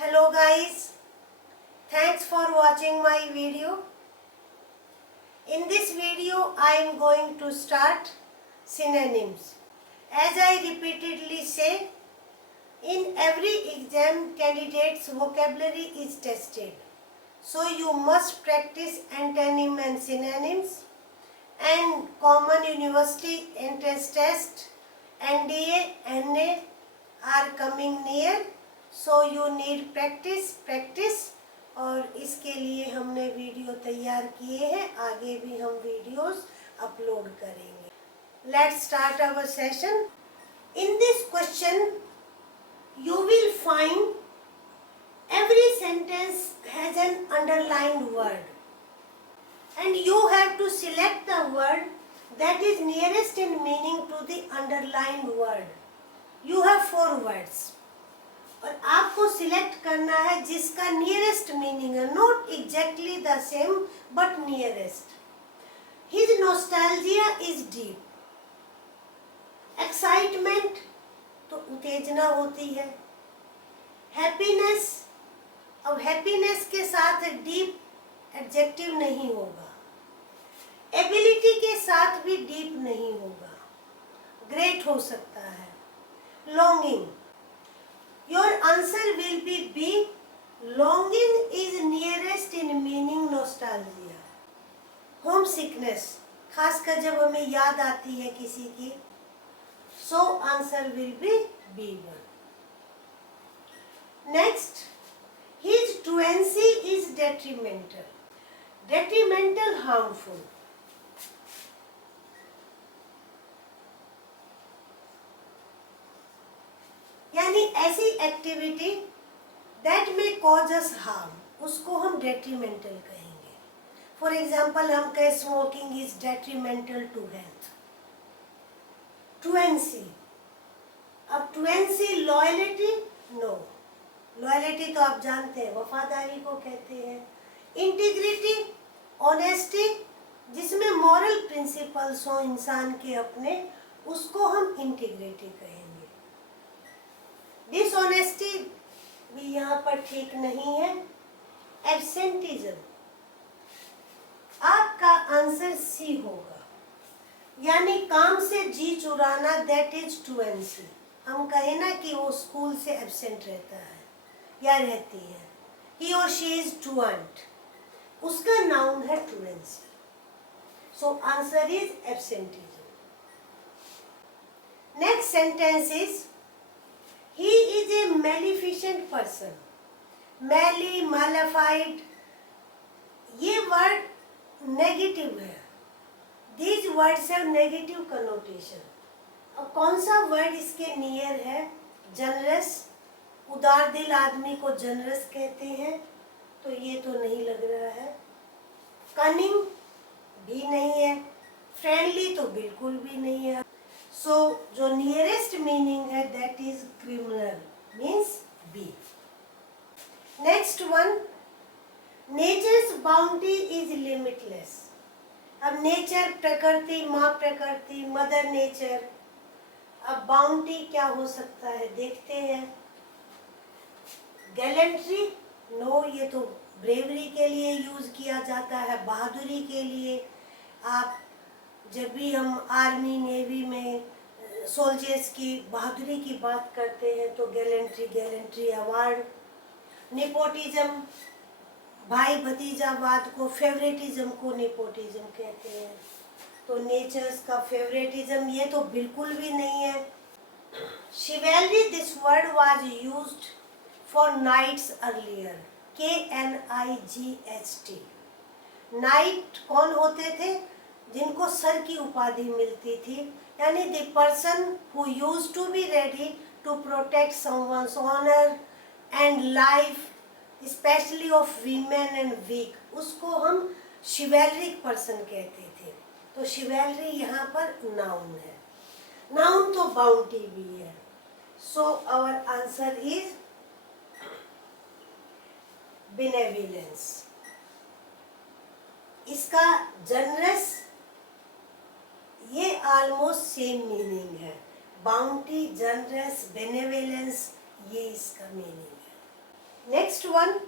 Hello guys, thanks for watching my video. In this video I am going to start synonyms. As I repeatedly say, in every exam candidate's vocabulary is tested. So you must practice antonym and synonyms, and common university entrance test, NDA, NA are coming near. So you need practice और इसके लिए हमने video तैयार किए हैं, आगे भी हम वीडियोस अपलोड करेंगे. Let's start our session. In this question you will find every sentence has an underlined word and you have to select the word that is nearest in meaning to the underlined word. You have 4 words और आपको select करना है जिसका nearest meaning है, not exactly the same but nearest. His nostalgia is deep. Excitement तो उत्तेजना होती है. हैप्पीनेस, अब हैप्पीनेस के साथ डीप एडजेक्टिव नहीं होगा. एबिलिटी के साथ भी डीप नहीं होगा, ग्रेट हो सकता है. Longing, your answer will be B. Longing is nearest in meaning nostalgia. Homesickness, खासकर जब हमें याद आती है किसी की, so answer will be B1. Next, his truancy is detrimental. Detrimental, harmful. यानी ऐसी activity that may cause us harm, उसको हम डेट्रीमेंटल कहेंगे. फॉर एग्जाम्पल हम कहें smoking is detrimental to health. Truancy, अब ट्रुएंसी लॉयलिटी, नो, लॉयलिटी तो आप जानते हैं वफादारी को कहते हैं. इंटीग्रिटी, ऑनेस्टी, जिसमें मॉरल प्रिंसिपल्स हो इंसान के अपने, उसको हम इंटीग्रिटी कहेंगे. डिसऑनेस्टी भी यहाँ पर ठीक नहीं है. एब्सेंटिज्म, आपका आंसर सी होगा, यानी काम से जी चुराना, दैट इज ट्रुएंसी. हम कहें ना कि वो स्कूल से एब्सेंट रहता है या रहती है, ही और शी इज ट्रुएंट, उसका नाउन है truancy. So answer is absenteeism. Next sentence is he is a maleficent person. मैली, malefied, ये वर्ड नेगेटिव है. These words have negative connotation. अब कौन सा वर्ड इसके नियर है? जनरस, उदार दिल आदमी को जनरस कहते हैं, तो ये तो नहीं लग रहा है. कनिंग भी नहीं है. फ्रेंडली तो बिल्कुल भी नहीं है. सो जो नियरेस्ट मीनिंग है that is criminal, means B. Next one, nature's bounty is limitless. अब नेचर प्रकृति, माँ प्रकृति, मदर नेचर. अब बाउंटी क्या हो सकता है देखते हैं. गैलेंट्री, नो, ये तो ब्रेवरी के लिए यूज किया जाता है, बहादुरी के लिए. आप जब भी हम आर्मी नेवी में सोल्जर्स की बहादुरी की बात करते हैं तो गैलेंट्री अवार्ड. नेपोटिज्म, भाई भतीजावाद को, फेवरेटिज्म को नेपोटिज्म कहते हैं. तो नेचर्स का फेवरेटिज्म ये तो बिल्कुल भी नहीं है. Chivalry, this word was used for knights earlier, KNIGHT. Knight कौन होते थे? जिनको सर की उपाधि मिलती थी, यानी the person who used to be ready to protect someone's honour and life, specially of women and weak, उसको हम शिवेलरिक पर्सन कहते थे. तो शिवेलरी यहाँ पर नाउन है. नाउन तो बाउंटी भी है. So our answer is benevolence. इसका जनरस, ये ऑलमोस्ट सेम मीनिंग है. बाउंटी, जनरस, बेनेवोलेंस, ये इसका मीनिंग है. Next one,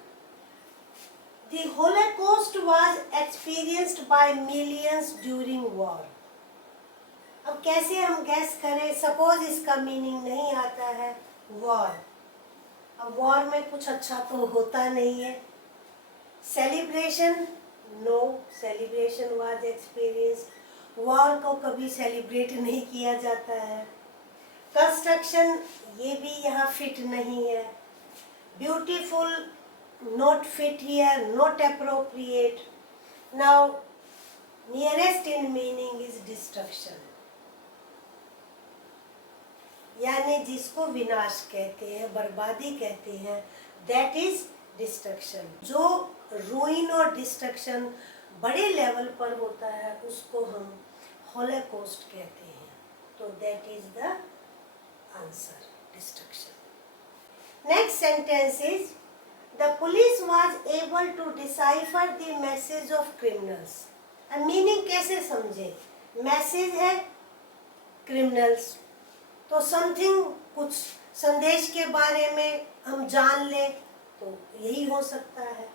the holocaust was experienced by millions during war. अब कैसे हम गैस करें, सपोज इसका मीनिंग नहीं आता है वॉर। अब वॉर में कुछ अच्छा तो होता नहीं है। Celebration, no, celebration was experience, war को कभी सेलिब्रेट नहीं किया जाता है। कंस्ट्रक्शन, ये भी यहाँ फिट नहीं है। Beautiful, not fit here, not appropriate. Now nearest in meaning is destruction, यानी जिसको विनाश कहते हैं, बर्बादी कहते हैं, दैट इज डिस्ट्रक्शन। जो रूइन और डिस्ट्रक्शन बड़े लेवल पर होता है उसको हम होलोकॉस्ट कहते हैं। तो that is the answer, destruction. Next sentence is, the police was able to decipher the message of criminals. अब मीनिंग कैसे समझे, मैसेज है क्रिमिनल्स, तो समथिंग, कुछ संदेश के बारे में हम जान ले तो यही हो सकता है।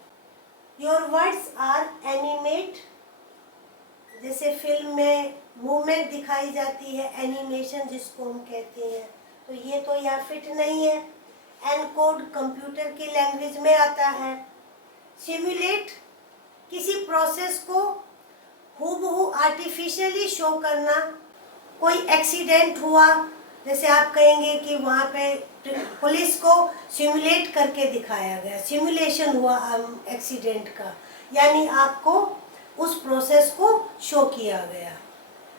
योर वर्ड्स आर एनिमेट, जैसे फिल्म में मूवमेंट दिखाई जाती है, एनिमेशन जिसको हम कहते हैं, तो ये तो यहाँ फिट नहीं है। एनकोड कंप्यूटर की लैंग्वेज में आता है। सिमुलेट, किसी प्रोसेस को हूबहू आर्टिफिशियली शो करना। कोई एक्सीडेंट हुआ, जैसे आप कहेंगे कि वहाँ पे पुलिस को सिमुलेट करके दिखाया गया, सिमुलेशन हुआ एक्सीडेंट का, यानी आपको उस प्रोसेस को शो किया गया।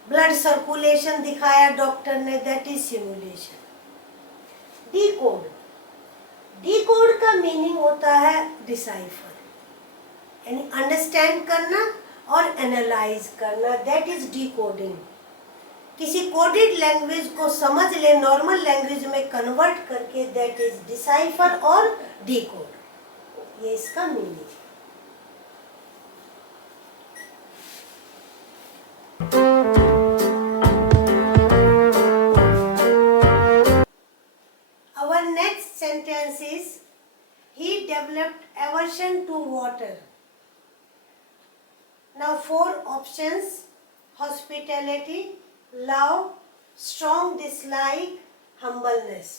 ब्लड सर्कुलेशन दिखाया डॉक्टर ने, that is simulation. Decode, decode का मीनिंग होता है डिसाइफर, यानी अंडरस्टैंड करना और एनालाइज करना, दैट इज डीकोडिंग। किसी कोडेड लैंग्वेज को समझ ले, नॉर्मल लैंग्वेज में कन्वर्ट करके, दैट इज डिसाइफर और डीकोड, ये इसका मीनिंग है। Our next sentence is, he developed aversion to water. Now 4 options: hospitality, love, strong dislike, humbleness.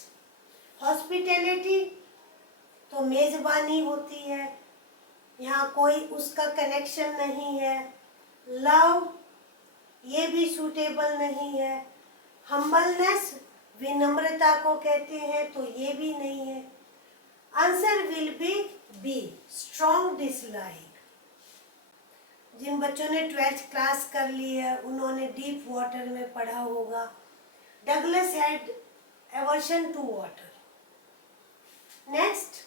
Hospitality तो मेजबानी होती है, यहाँ कोई उसका कनेक्शन नहीं है। लव, ये भी सूटेबल नहीं है। हम्बलनेस, विनम्रता को कहते हैं, तो ये भी नहीं है। Answer will be strong dislike. जिन बच्चों ने 12th क्लास कर ली है उन्होंने डीप वाटर में पढ़ा होगा। Douglas had aversion to water. Next,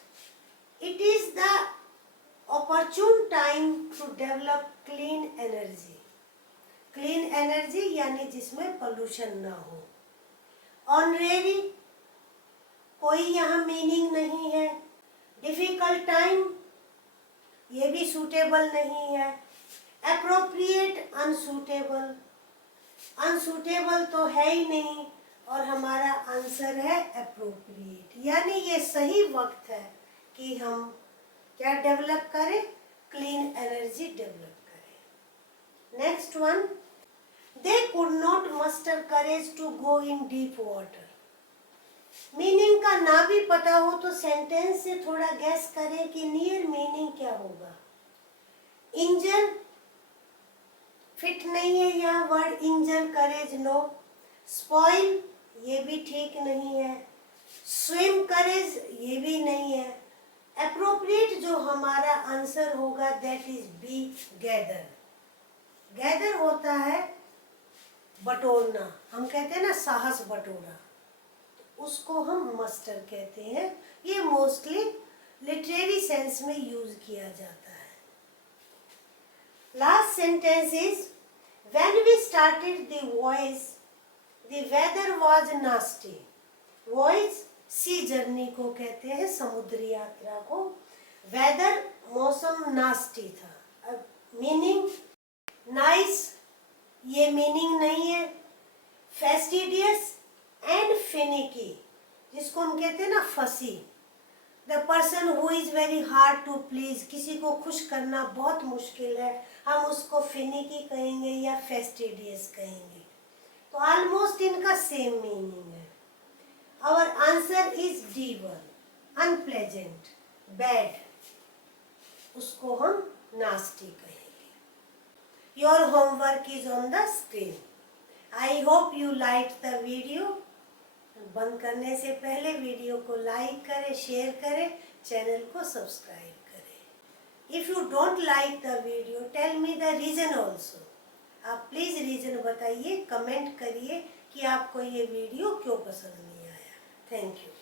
it is the opportune time to develop clean energy. Clean energy यानी जिसमें पोल्यूशन ना हो। ऑनरेरी, कोई यहाँ मीनिंग नहीं है। डिफिकल्ट टाइम, ये भी सूटेबल नहीं है। एप्रोप्रिएट, अनसूटेबल, अनसूटेबल तो है ही नहीं, और हमारा आंसर है एप्रोप्रिएट, यानी ये सही वक्त है कि हम क्या डेवलप करें, क्लीन एनर्जी डेवलप करें। Next one, they could not muster courage to go in deep water. Meaning का ना भी पता हो तो सेंटेंस से थोड़ा गैस करें कि नियर मीनिंग क्या होगा। इंजर, फिट नहीं है यहाँ वर्ड इंजर, करेज नो। स्पॉइल, ये भी ठीक नहीं है। स्विम करेज, ये भी नहीं है। एप्रोप्रिएट जो हमारा आंसर होगा that is B, gather. Gather होता है बटोरना, हम कहते हैं ना साहस बटोरा, उसको हम मस्टर कहते हैं। ये मोस्टली लिटरेरी सेंस में यूज किया जाता है। Last sentence is, when we started the voyage, the weather was nasty. Voyage sea journey को कहते हैं, समुद्री यात्रा को। वेदर, मौसम नास्टी था। अब मीनिंग, नाइस, ये मीनिंग नहीं है। फेस्टिडियस एंड फिनिकी, जिसको हम कहते हैं ना fussy, the person who is very hard to please, किसी को खुश करना बहुत मुश्किल है, हम उसको फिनिकी कहेंगे या फेस्टिडियस कहेंगे। तो ऑलमोस्ट इनका सेम मीनिंग है। Our answer is D1, unpleasant, bad, उसको हम नास्टी कहेंगे। Your homework is on the screen. I hope you like the video. बंद करने से पहले वीडियो को लाइक करें, शेयर करें, चैनल को सब्सक्राइब करें। If you don't like the video, tell me the reason also. आप प्लीज़ रीज़न बताइए, कमेंट करिए कि आपको ये वीडियो क्यों पसंद नहीं आया। Thank you.